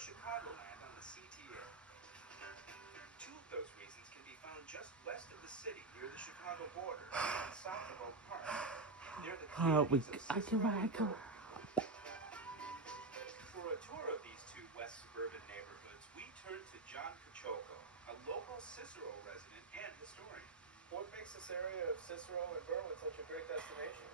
Chicagoland on the CTA. Two of those reasons can be found just west of the city near the Chicago border and south of Oak Park. They're the communities of Cicero and Berwyn. For a tour of these two west suburban neighborhoods, we turn to John Cacioppo, a local Cicero resident and historian. What makes this area of Cicero and Berwyn such a great destination?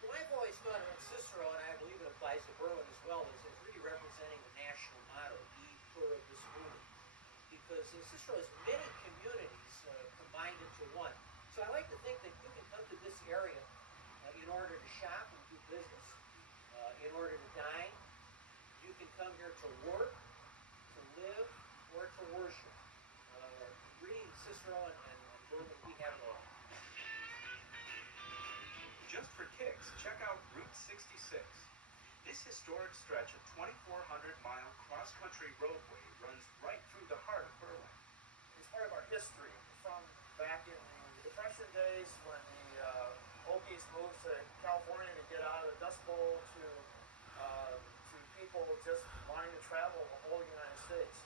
Well, I've always thought of Cicero, and I believe it applies to Berwyn as well, as really representing the national motto, E pluribus unum, because Cicero has many communities combined into one. So I like to think that you can come to this area in order to shop and do business, in order to dine. You can come here to work, to live, or to worship. Reading Cicero and Berwyn, we have it all. Just for kicks, check out Route 66. This historic stretch of 2,400-mile cross-country roadway runs right through the heart of Berwyn. It's part of our history from back in the Depression days when the Okies moved to California to get out of the Dust Bowl to people just wanting to travel the whole United States.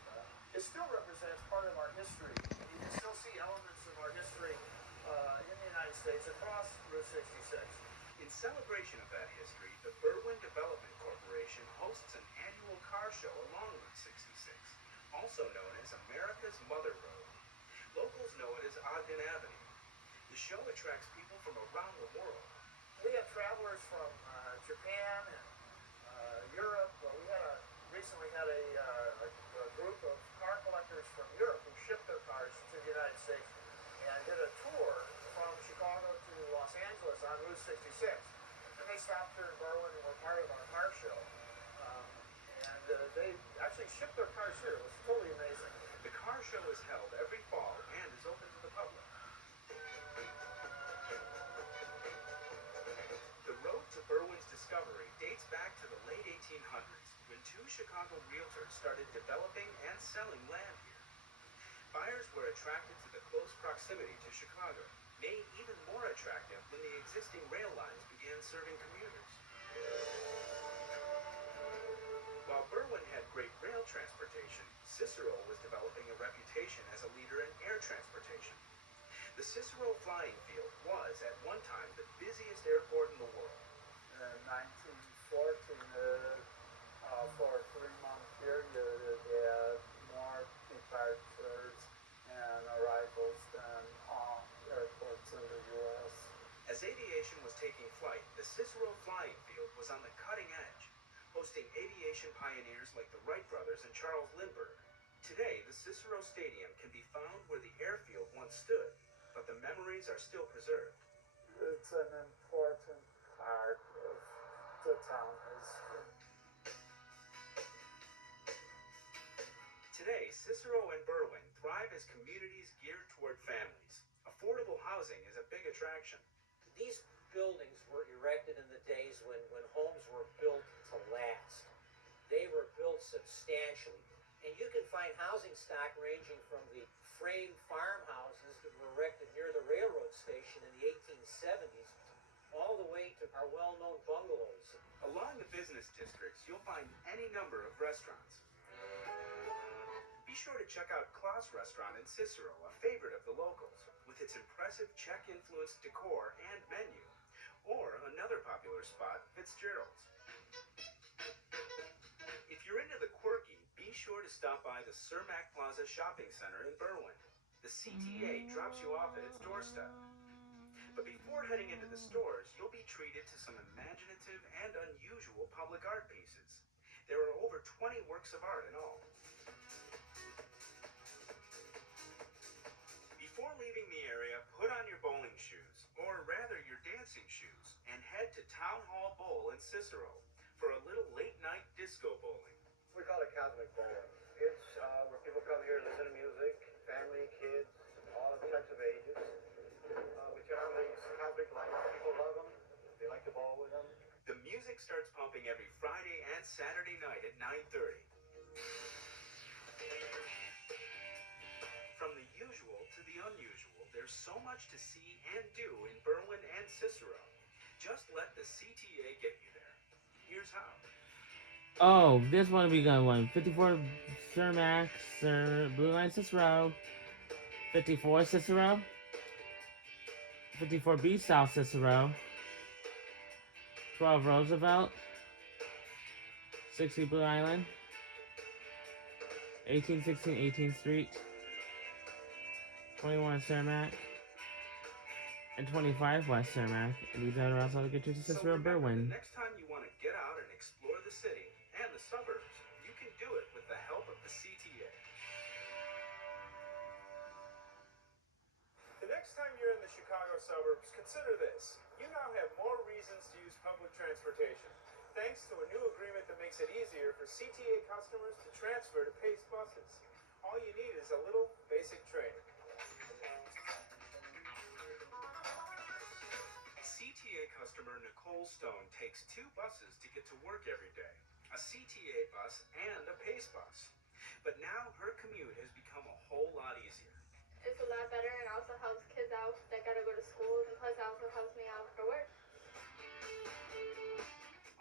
It still represents part of our history. You can still see elements of our history in the United States across Route 66. In celebration of that history, the Berwyn Development Corporation hosts an annual car show along Route 66, also known as America's Mother Road. Locals know it as Ogden Avenue. The show attracts people from around the world. We have travelers from Japan and Europe. Recently had a group of car collectors from Europe who shipped their cars to the United States and did a tour from Chicago to Los Angeles on Route 66. And they stopped here in Berwyn and were part of our car show. They actually shipped their cars here. It was totally amazing. The car show is held every fall and is open to the public. The road to Berwyn's discovery dates back to the late 1800s when two Chicago realtors started developing and selling land here. Buyers were attracted to the close proximity to Chicago, made even more attractive when the existing rail lines began serving commuters. While Berwyn had great rail transportation, Cicero was developing a reputation as a leader in air transportation. The Cicero Flying Field was, at one time, the busiest airport in the world. In 1914, for a 3-month period, they had more departures and arrivals than all airports in the U.S. As aviation was taking flight, the Cicero Flying Field was on the cutting edge, hosting aviation pioneers like the Wright brothers and Charles Lindbergh. Today, the Cicero Stadium can be found where the airfield once stood, but the memories are still preserved. It's an important part of the town history. Today, Cicero and Berwyn thrive as communities geared toward families. Affordable housing is a big attraction. These buildings were erected in the days when homes were built to last. They were built substantially. And you can find housing stock ranging from the frame farmhouses that were erected near the railroad station in the 1870s, all the way to our well-known bungalows. Along the business districts, you'll find any number of restaurants. Be sure to check out Klaus Restaurant in Cicero, a favorite of the locals, with its impressive Czech-influenced decor and menu. Or another popular spot, Fitzgerald's. If you're into the quirky, be sure to stop by the Cermak Plaza Shopping Center in Berwyn. The CTA drops you off at its doorstep. But before heading into the stores, you'll be treated to some imaginative and unusual public art pieces. There are over 20 works of art in all. Before leaving the area, put on your bowling shoes, or rather your dancing shoes, and head to Town Hall Bowl in Cicero for a little late-night disco bowling. We call it Cosmic Bowling. It's where people come here to listen to music, family, kids, all types of ages. We generally use Cosmic lights. People love them. They like to bowl with them. The music starts pumping every Friday and Saturday night at 9:30. From the usual to the unusual, there's so much to see and do in Berwyn and Cicero. Just let the CTA get you there. Here's how. Oh, this one will be good one. 54 Cermak, Blue Line Cicero. 54 Cicero. 54B South Cicero. 12 Roosevelt. 60 Blue Island. 1816 18th Street. 21 Cermak. And 25 West Cermak. And these are also to get you to So Cicero remember, Berwyn. the next time you want to get out and explore the city and the suburbs, you can do it with the help of the CTA. The next time you're in the Chicago suburbs, consider this. You now have more reasons to use public transportation, thanks to a new agreement that makes it easier for CTA customers to transfer to PACE buses. All you need is a little basic training. CTA customer Nicole Stone takes 2 buses to get to work every day, a CTA bus and a PACE bus. But now her commute has become a whole lot easier. It's a lot better and also helps kids out that gotta go to school, and plus it also helps me out for work.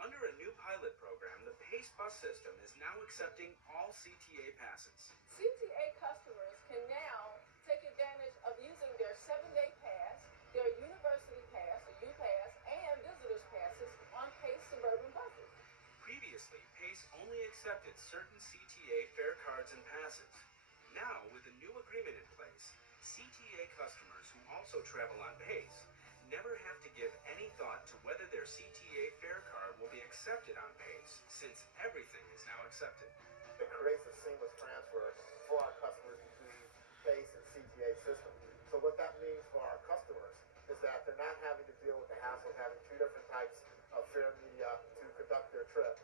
Under a new pilot program, the PACE bus system is now accepting all CTA passes. CTA customers can now take advantage of using their 7-day pass, their university pass, or UPass, and visitor's passes on PACE suburban buses. Previously, PACE only accepted certain CTA fare cards and passes. Now, with a new agreement in place, CTA customers who also travel on PACE never have to give any thought to whether their CTA fare card will be accepted on PACE, since everything is now accepted. It creates a seamless transfer for our customers between PACE and CTA systems. So what that means for our customers is that they're not having to deal with the hassle of having 2 different types of fare media to conduct their trip.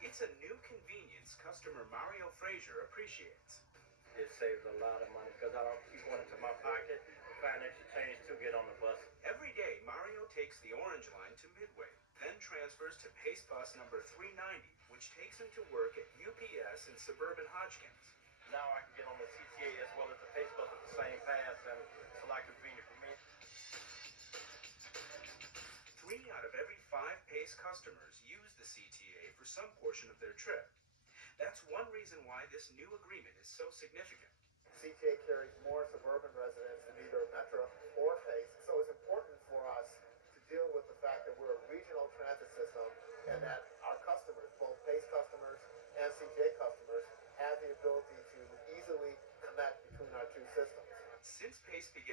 It's a new convenience customer Mario Frazier appreciates. It saves a lot of money because I don't keep going into my pocket to find extra change to get on the bus. Every day, Mario takes the Orange Line to Midway, then transfers to PACE bus number 390, which takes him to work at UPS in suburban Hodgkins. Now I can get on the CTA as well as the PACE bus with the same pass, and it's a lot convenient for me. 3 out of every 5 PACE customers use the CTA for some portion of their trip. That's one reason why this new agreement is so significant. CTA carries more suburban residents than either Metro or PACE, so it's important for us to deal with the fact that we're a regional transit system and that our customers, both PACE customers and CTA customers, have the ability to easily connect between our 2 systems. Since PACE began